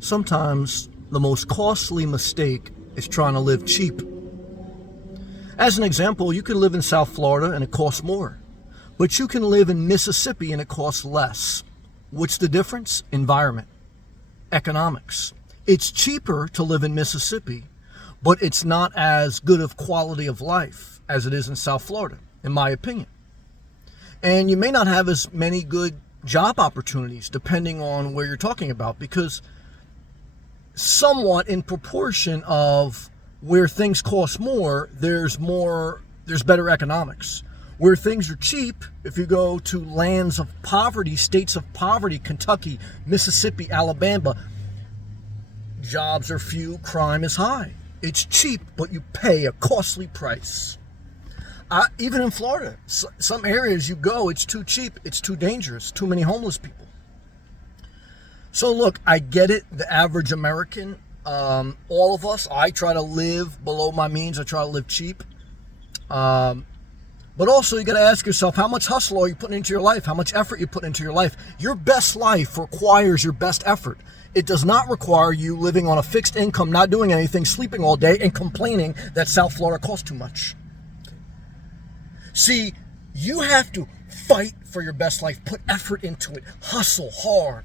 Sometimes the most costly mistake is trying to live cheap. As an example, you can live in South Florida and it costs more, but you can live in Mississippi and it costs less. What's the difference? Environment, economics. It's cheaper to live in Mississippi, but it's not as good of quality of life as it is in South Florida, in my opinion. And you may not have as many good job opportunities depending on where you're talking about, because somewhat in proportion of where things cost more, there's better economics. Where things are cheap, if you go to lands of poverty, states of poverty, Kentucky, Mississippi, Alabama, jobs are few, crime is high. It's cheap, but you pay a costly price. Even in Florida, some areas you go, it's too cheap, it's too dangerous, too many homeless people. So look, I get it, the average American, all of us, I try to live below my means, I try to live cheap. But also you got to ask yourself, how much hustle are you putting into your life? How much effort you put into your life? Your best life requires your best effort. It does not require you living on a fixed income, not doing anything, sleeping all day, and complaining that South Florida costs too much. See, you have to fight for your best life, put effort into it, hustle hard,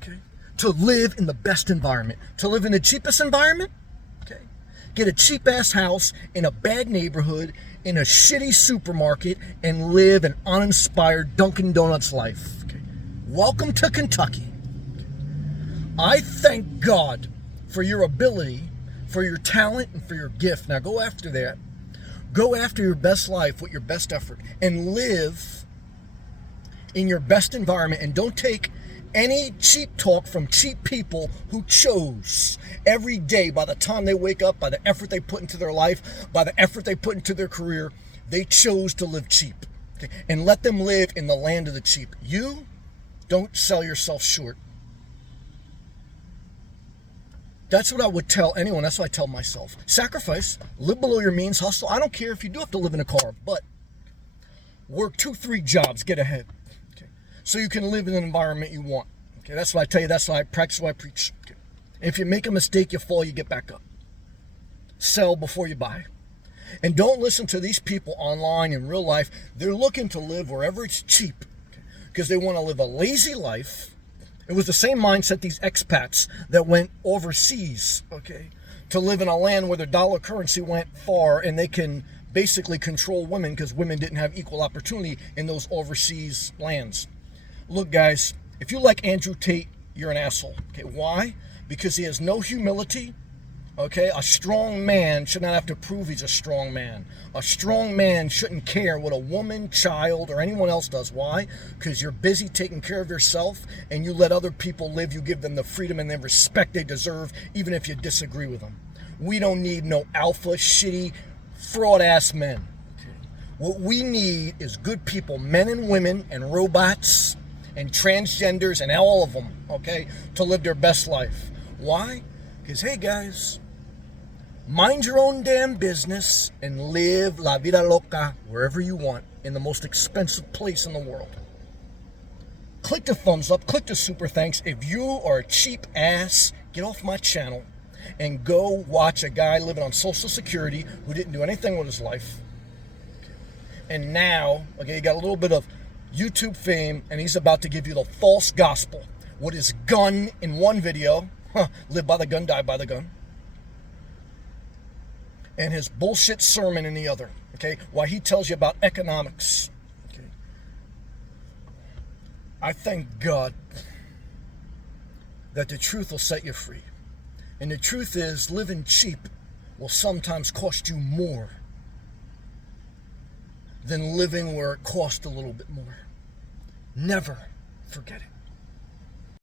okay? To live in the best environment, to live in the cheapest environment, okay? Get a cheap-ass house in a bad neighborhood, in a shitty supermarket, and live an uninspired Dunkin' Donuts life, okay? Welcome to Kentucky. I thank God for your ability, for your talent, and for your gift. Now go after that. Go after your best life with your best effort and live in your best environment, and don't take any cheap talk from cheap people who chose every day, by the time they wake up, by the effort they put into their life, by the effort they put into their career, they chose to live cheap. Okay? And let them live in the land of the cheap. You don't sell yourself short. That's what I would tell anyone. That's what I tell myself. Sacrifice, live below your means, hustle. I don't care if you do have to live in a car, but work 2-3 jobs, get ahead. Okay? So you can live in an environment you want. Okay? That's what I tell you. That's what I practice, what I preach. Okay? If you make a mistake, you fall, you get back up. Sell before you buy. And don't listen to these people online in real life. They're looking to live wherever it's cheap, because they want to live a lazy life. It was the same mindset, these expats that went overseas, okay, to live in a land where their dollar currency went far, and they can basically control women because women didn't have equal opportunity in those overseas lands. Look, guys, if you like Andrew Tate, you're an asshole. Okay, why? Because he has no humility. Okay, a strong man should not have to prove he's a strong man. A strong man shouldn't care what a woman, child, or anyone else does. Why? Because you're busy taking care of yourself, and you let other people live. You give them the freedom and the respect they deserve, even if you disagree with them. We don't need no alpha, shitty, fraud-ass men. Okay? What we need is good people, men and women, and robots, and transgenders, and all of them, okay, to live their best life. Why? Because, hey, guys, mind your own damn business and live la vida loca wherever you want, in the most expensive place in the world. Click the thumbs up, click the super thanks. If you are a cheap ass, get off my channel and go watch a guy living on Social Security who didn't do anything with his life. And now, okay, he got a little bit of YouTube fame, and he's about to give you the false gospel with his gun in one video. Live by the gun, die by the gun. And his bullshit sermon in the other. Okay? While he tells you about economics. Okay? I thank God that the truth will set you free. And the truth is, living cheap will sometimes cost you more than living where it costs a little bit more. Never forget it.